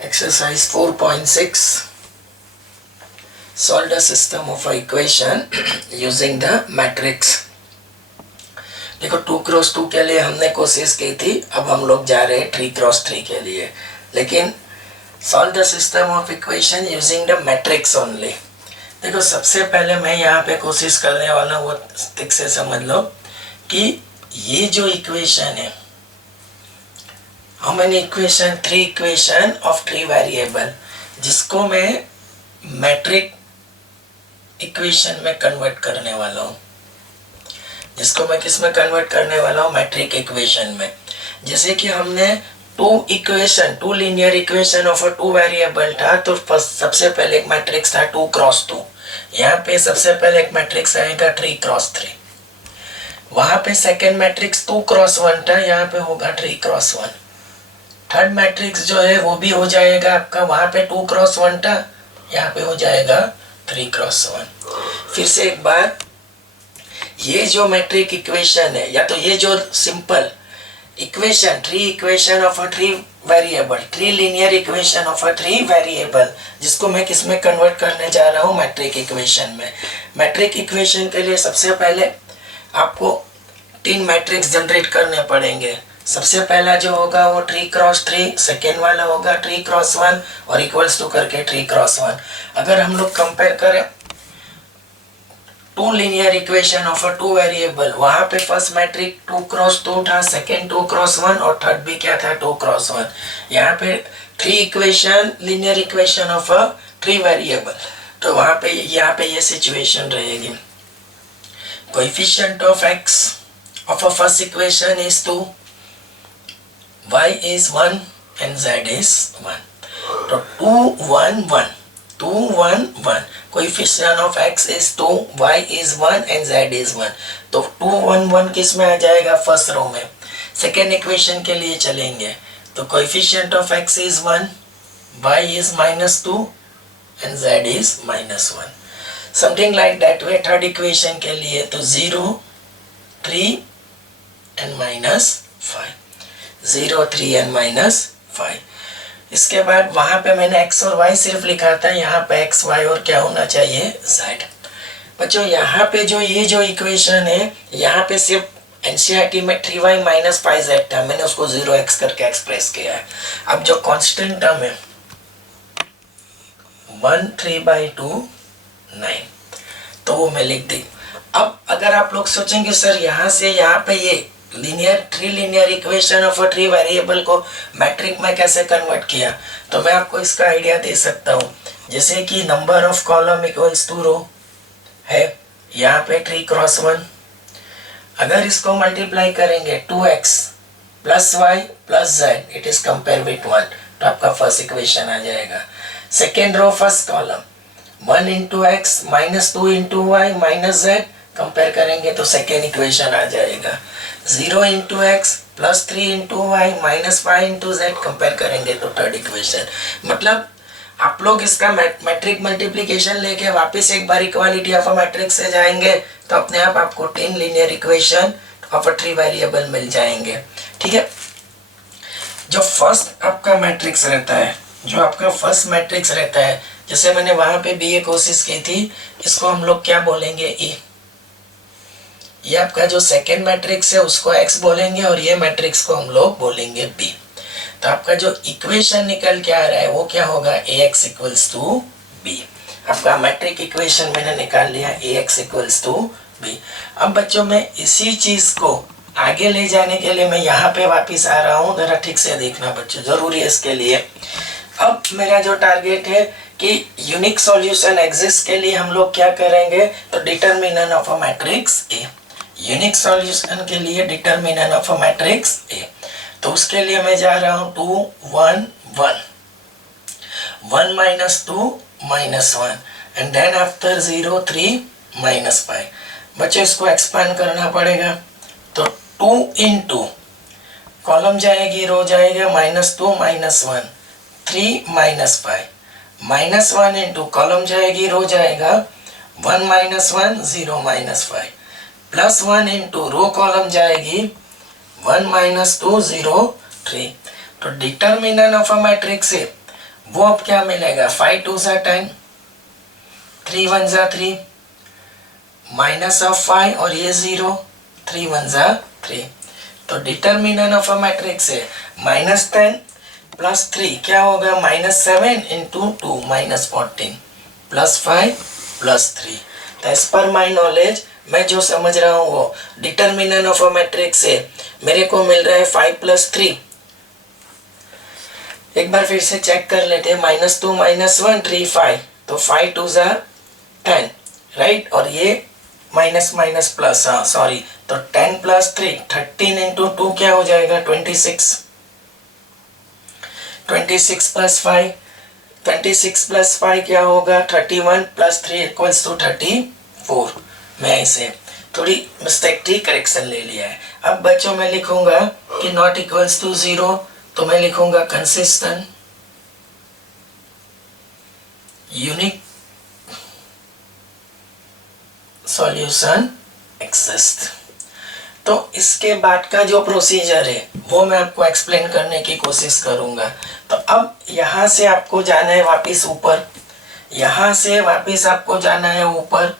Exercise 4.6. Solve the system of a equation using the matrix. देखो 2x2 के लिए हमने कोशिश की थी, अब हम लोग जा रहे हैं 3x3 के लिए, लेकिन solve the system of equation using the matrix only. देखो सबसे पहले मैं यहाँ पे कोशिश करने वाला हूँ, वो ठीक से समझ लो कि ये जो इक्वेशन है, how many equation? 3 equation of 3 variable, जिसको मैं मैट्रिक इक्वेशन में कन्वर्ट करने वाला हूँ। जिसको मैं किस में कन्वर्ट करने वाला हूँ? मैट्रिक इक्वेशन में। जैसे कि हमने two linear equation of 2 variable था, तो सबसे पहले एक मैट्रिक्स था 2x2। यहाँ पे सबसे पहले एक मैट्रिक्स आएगा 3x3। वहां पे सेकेंड मैट्रिक्स 2x1 था, यहाँ पे होगा 3x1। थर्ड मैट्रिक्स जो है वो भी हो जाएगा आपका, वहां पे 2x1 था, यहाँ पे हो जाएगा 3x1। फिर से एक बार, ये जो मैट्रिक इक्वेशन है, या तो ये जो simple equation 3 equation of 3 variable, 3 linear equation of 3 variable, जिसको मैं किस में कन्वर्ट करने जा रहा हूँ? मैट्रिक इक्वेशन में। मैट्रिक इक्वेशन के लिए सबसे पहले आपको 3 मैट्रिक्स जनरेट करने पड़ेंगे। सबसे पहला जो होगा वो 3x3, सेकेंड वाला होगा 3x1 और इक्वल्स टू करके 3x1। अगर हम लोग कंपेयर करें 2 लीनियर इक्वेशन ऑफ 2 वेरिएबल, वहां पे फर्स्ट मैट्रिक 2x2 था, सेकेंड 2x1 और थर्ड भी क्या था? 2x1। यहाँ पे 3 equation linear equation of 3 variable, तो वहां पे यहाँ पे ये सिचुएशन रहेगी। Coefficient of x of a first equation is 2, y is 1 and z is 1. तो 2 1 1, 2 1 1, coefficient of x is 2, y is 1 and z is 1। तो 2 1 1 किस में आ जाएगा? फर्स्ट रो में। सेकेंड इक्वेशन के लिए चलेंगे, तो coefficient of x is 1, y is -2 and z is -1। Something like that way third equation के लिए, तो 0 3 and -5, 0 3 and -5। इसके बाद वहां पे मैंने x और y सिर्फ लिखा था, यहाँ पे x y और क्या होना चाहिए? z। बच्चों यहाँ पे जो ये जो इक्वेशन है, यहाँ पे सिर्फ एनसीईआरटी में 3y - 5z था, मैंने उसको 0x करके एक्सप्रेस किया है। अब जो कांस्टेंट टर्म है 1 3/2 9, तो वो मैं लिख दी। अब अगर आप लोग सोचेंगे सर यहाँ से यहाँ पे ये 3 लीनियर इक्वेशन ऑफ 3 वेरिएबल को मैट्रिक में कैसे कन्वर्ट किया, तो मैं आपको इसका आइडिया दे सकता हूँ। जैसे कि number of column equals to row है, यहाँ पे 3x1। अगर इसको मल्टीप्लाई करेंगे 2x + y + z, it is compare with 1, तो आपका फर्स्ट इक्वेशन आ जाएगा। Second row first column 1 × x -2 × y - z, compare करेंगे तो सेकेंड इक्वेशन आ जाएगा। 0 × x + 3 × y - 5 × z, कंपेयर करेंगे तो थर्ड इक्वेशन। मतलब आप लोग इसका मैट्रिक मल्टीप्लिकेशन लेके वापस एक बार इक्वालिटी ऑफ अ मैट्रिक्स से जाएंगे, तो अपने आप आपको 10 लीनियर इक्वेशन ऑफ 3 वेरिएबल मिल जाएंगे। ठीक है, जो फर्स्ट आपका मैट्रिक्स रहता है, जो आपका फर्स्ट मैट्रिक्स रहता है, जैसे मैंने वहां पे भी ये कोशिश की थी, इसको हम लोग क्या बोलेंगे? ए। ये आपका जो सेकेंड मैट्रिक्स है उसको x बोलेंगे, और ये मैट्रिक्स को हम लोग बोलेंगे b। तो आपका जो इक्वेशन निकल के आ रहा है वो क्या होगा? ax = b। आपका मैट्रिक इक्वेशन मैंने निकाल लिया, ax = b। अब बच्चों मैं इसी चीज को आगे ले जाने के लिए मैं यहाँ पे वापिस आ रहा हूँ, जरा ठीक से देखना बच्चों, जरूरी है इसके लिए। अब मेरा जो टारगेट है कि यूनिक सॉल्यूशन एग्जिस्ट के लिए हम लोग क्या करेंगे, तो determinant of a matrix A. Unique solution के लिए डिटरमिनेंट ऑफ अ मैट्रिक्स ए, तो उसके लिए मैं जा रहा हूँ 2 1 1, 1 - 2 -1 एंड देन आफ्टर 0 3 -5। बच्चों इसको एक्सपांड करना पड़ेगा, तो 2 × कॉलम जाएगी, रो जाएगा -2 -1 3 -5, -1 × कॉलम जाएगी, रो जाएगा 1 -1 0 -5, +1 × रो कॉलम जाएगी 1 - 2 0 3। तो डिटरमिनेंट ऑफ अ मैट्रिक्स है वो अब क्या मिलेगा, 5 2 सा 10, 3 1 सा 3, माइनस ऑफ 5 और ये 0, 3 1 सा 3। तो डिटर्मिनेंट ऑफ अ मैट्रिक्स है -10 प्लस 3 क्या होगा, -7 इंटू 2 -14 प्लस 5 प्लस 3। तो एज पर माई नॉलेज मैं जो समझ रहा हूँ वो डिटर्मिनेंट ऑफ अ मैट्रिक्स है, मेरे को मिल रहा है 5 प्लस 3। एक बार फिर से चेक कर लेते हैं, -2 -1 3 5, तो 5 2 ज़ा 10 राइट, और ये माइनस माइनस प्लस, हाँ सॉरी, तो 10 प्लस 3 13 इंटू 2 क्या हो जाएगा 26, 26 प्लस 5, 26 प्लस 5 क्या होगा 31 प्लस 3 इक्वल्स टू 34। मैं इसे थोड़ी मिस्टेक थी, करेक्शन ले लिया है। अब बच्चों मैं लिखूंगा कि नॉट इक्वल्स टू 0, तो मैं लिखूंगा कंसिस्टेंट यूनिक सॉल्यूशन एग्जिस्ट। तो इसके बाद का जो प्रोसीजर है वो मैं आपको एक्सप्लेन करने की कोशिश करूंगा। तो अब यहाँ से आपको जाना है वापस ऊपर, यहाँ से वापस आपको जाना है ऊपर,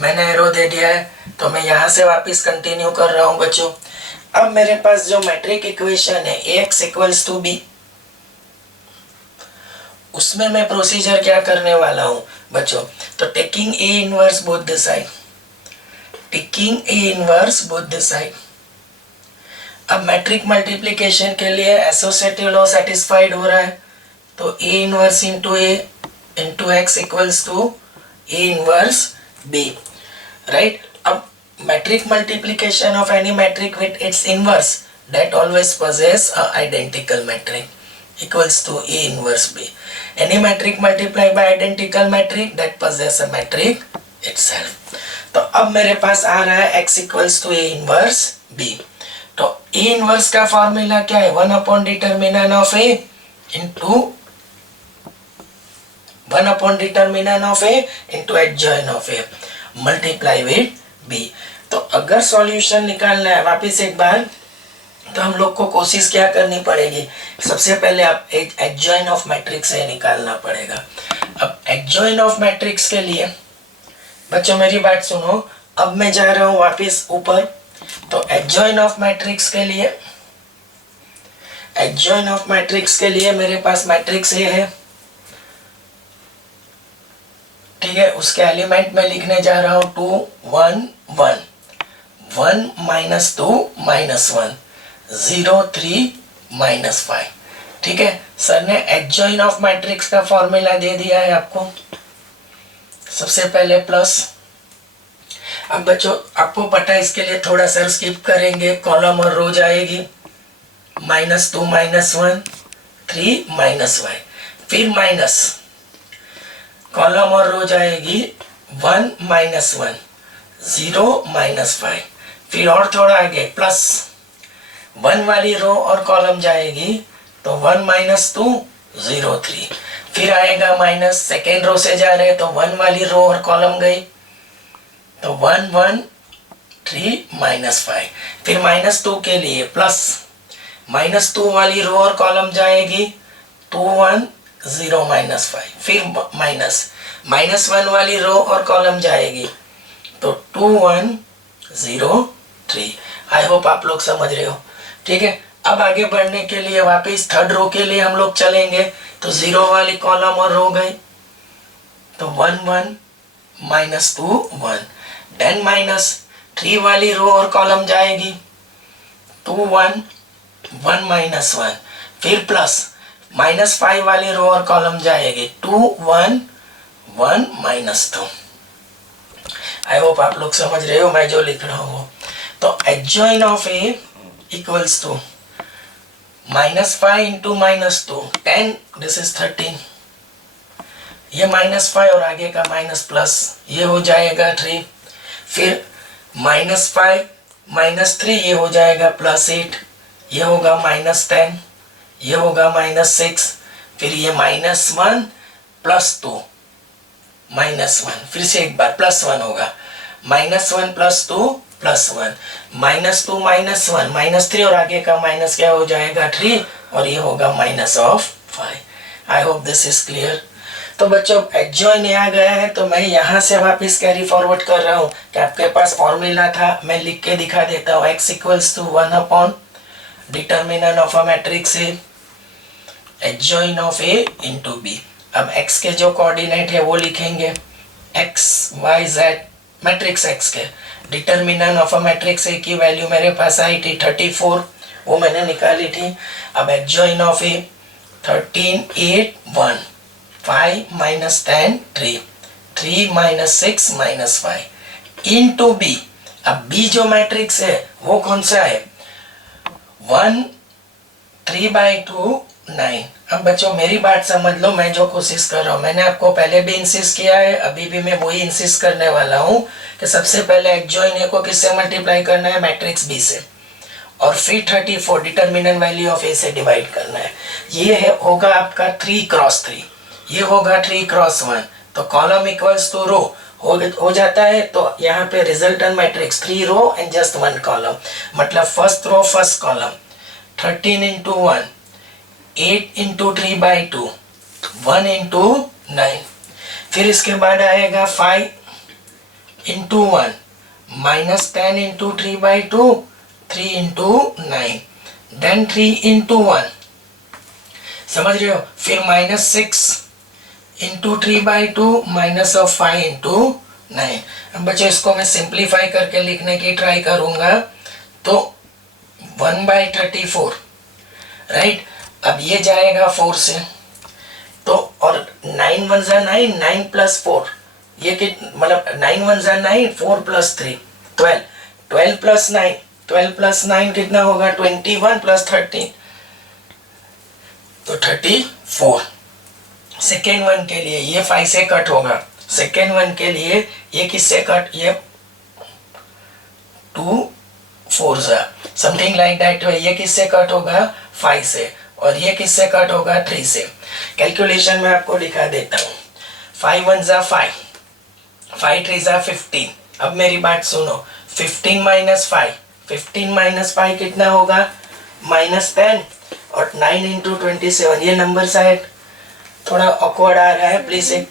मैंने एरो दे दिया है, तो मैं यहाँ से वापस कंटिन्यू कर रहा हूँ बच्चों। अब मेरे पास जो मैट्रिक इक्वेशन है Ax इक्वल्स टू बी, उसमें मैं प्रोसीजर क्या करने वाला हूँ बच्चों, तो taking A inverse both the side, taking A inverse both the side. अब मैट्रिक मल्टीप्लिकेशन के लिए एसोसिएटिव लॉ सेटिस्फाइड हो रहा है, तो A inverse into A into X equals to A inverse B right. अब matrix multiplication of any matrix with its inverse that always possess a identical matrix equals to A inverse B. Any matrix multiplied by identical matrix that possess a matrix itself. तो अब मेरे पास आ रहा है x equals to A inverse B. तो A inverse का formula क्या है, 1 upon determinant of A into 1 upon determinant of A into adjoint of A multiply with B. तो अगर सॉल्यूशन निकालना है वापिस एक बार, तो हम लोग को कोशिश क्या करनी पड़ेगी, सबसे पहले आप एक एडजॉइन ऑफ मैट्रिक्स से निकालना पड़ेगा। अब एडजॉइन ऑफ मैट्रिक्स के लिए बच्चों मेरी बात सुनो, अब मैं जा रहा हूं वापस ऊपर, तो एडजॉइन ऑफ मैट्रिक्स के लिए, एडजॉइन ऑफ मैट्रिक्स के लिए मेरे पास मैट्रिक्स ये है, ठीक है, उसके एलिमेंट में लिखने जा रहा हूं 2 1 1 1 माइनस 2 माइनस 1 0 3 माइनस 5, ठीक है। सर ने एडजॉइन ऑफ मैट्रिक्स का फॉर्मूला दे दिया है आपको, सबसे पहले प्लस। अब बच्चों आपको पता है, इसके लिए थोड़ा सर स्किप करेंगे, कॉलम और रो जाएगी, -2 -1 3 माइनस 5, फिर माइनस, कॉलम और रो जाएगी 1 -1 0 -5, फिर और थोड़ा आगे प्लस 1 वाली रो और कॉलम जाएगी, तो 1 -2 0 3, फिर आएगा माइनस, सेकेंड रो से जा रहे तो 1 वाली रो और कॉलम गई, तो 1 1 3 -5, फिर -2 के लिए प्लस, -2 वाली रो और कॉलम जाएगी, 2 1 0 -5, फिर -1 वाली रो और कॉलम जाएगी, तो 2 1 0 3। आई होप आप लोग समझ रहे हो, ठीक है। अब आगे बढ़ने के लिए वापस थर्ड रो के लिए हम लोग चलेंगे, तो 0 वाली कॉलम और रो गई, तो 1 1 -2 1, देन -3 वाली रो और कॉलम जाएगी, 2 1 1 -1, फिर प्लस, -5 वाली रो और कॉलम जाएगी, 2 1 1 -2। आई होप आप लोग समझ रहे हो मैं जो लिख रहा हूँ। तो adjoint of A equals to -5 into -2 10, this is 13, ये -5 और आगे का माइनस प्लस, ये हो जाएगा 3, फिर -5 -3 ये हो जाएगा +8, ये होगा -10, ये होगा -6, फिर ये -1 +2 -1, फिर से एक बार +1 होगा, -1 +2 +1, -2 -1 -3 और आगे का माइनस क्या हो जाएगा 3, और ये होगा -5। I hope this is clear. तो बच्चों एडजॉइन आ गया है, तो मैं यहाँ से वापस कैरी फॉरवर्ड कर रहा हूँ कि आपके पास फॉर्मूला था, मैं लिख के दिखा देता हूँ। x equals to 1 upon determinant of a matrix A, adjoint of A into B. अब x के जो कोऑर्डिनेट है वो लिखेंगे, x y z matrix x के, डिटर्मिनेंट ऑफ अ मैट्रिक्स ए की वैल्यू मेरे पास आई थी 34, वो मैंने निकाली थी। अब adjoin of A 13 8 1, 5 minus 10 3, 3 minus 6 minus 5 into B। अब B जो मैट्रिक्स है वो कौन सा है, 1 3/2 9। अब बच्चों मेरी बात समझ लो, मैं जो कोशिश कर रहा हूँ, मैंने आपको पहले भी इंसिस्ट किया है, अभी भी मैं वही इंसिस्ट करने वाला हूँ कि सबसे पहले एडजॉइन ए को किससे मल्टीप्लाई करना है, मैट्रिक्स बी से, और फिर 34 डिटर्मिनेंट वैल्यू ऑफ ए से डिवाइड करना है। ये है होगा आपका 3x3, ये होगा 3x1, तो कॉलम इक्वल्स टू रो हो जाता है। तो यहाँ पे resultant matrix 3 row and just 1 column, मतलब first row first column 13 into 1, 8 into 3/2, 1 into 9। फिर इसके बाद आएगा 5 into 1 minus 10 into 3/2, 3 into 9, then 3 into 1, समझ रहे हो। फिर -6 into 3/2 माइनस ऑफ 5 into 9। अब बच्चों इसको मैं सिंप्लीफाई करके लिखने की ट्राई करूंगा, तो 1/34, राइट। अब ये जाएगा 4 से, तो और 9 1 जा 9, 9 + 4, ये कि मतलब 9 1 जा 9, 4 + 3 12, 12 + 9, 12 + 9 कितना होगा, 21 + 13, तो 34। सेकेंड वन के लिए ये 5 से कट होगा, सेकेंड वन के लिए ये किससे कट, ये 2 4 समथिंग लाइक दैट, ये किससे कट होगा, 5 से, और ये किससे कट होगा, 3 से। कैलकुलेशन में आपको दिखा देता हूँ, 5 1 जा 5, 5 3 जा 15। अब मेरी बात सुनो, 15 - 5, 15 - 5 कितना होगा, -10, और 9 × 27, ये नंबर शायद थोड़ा ऑकवर्ड आ रहा है, प्लीज एक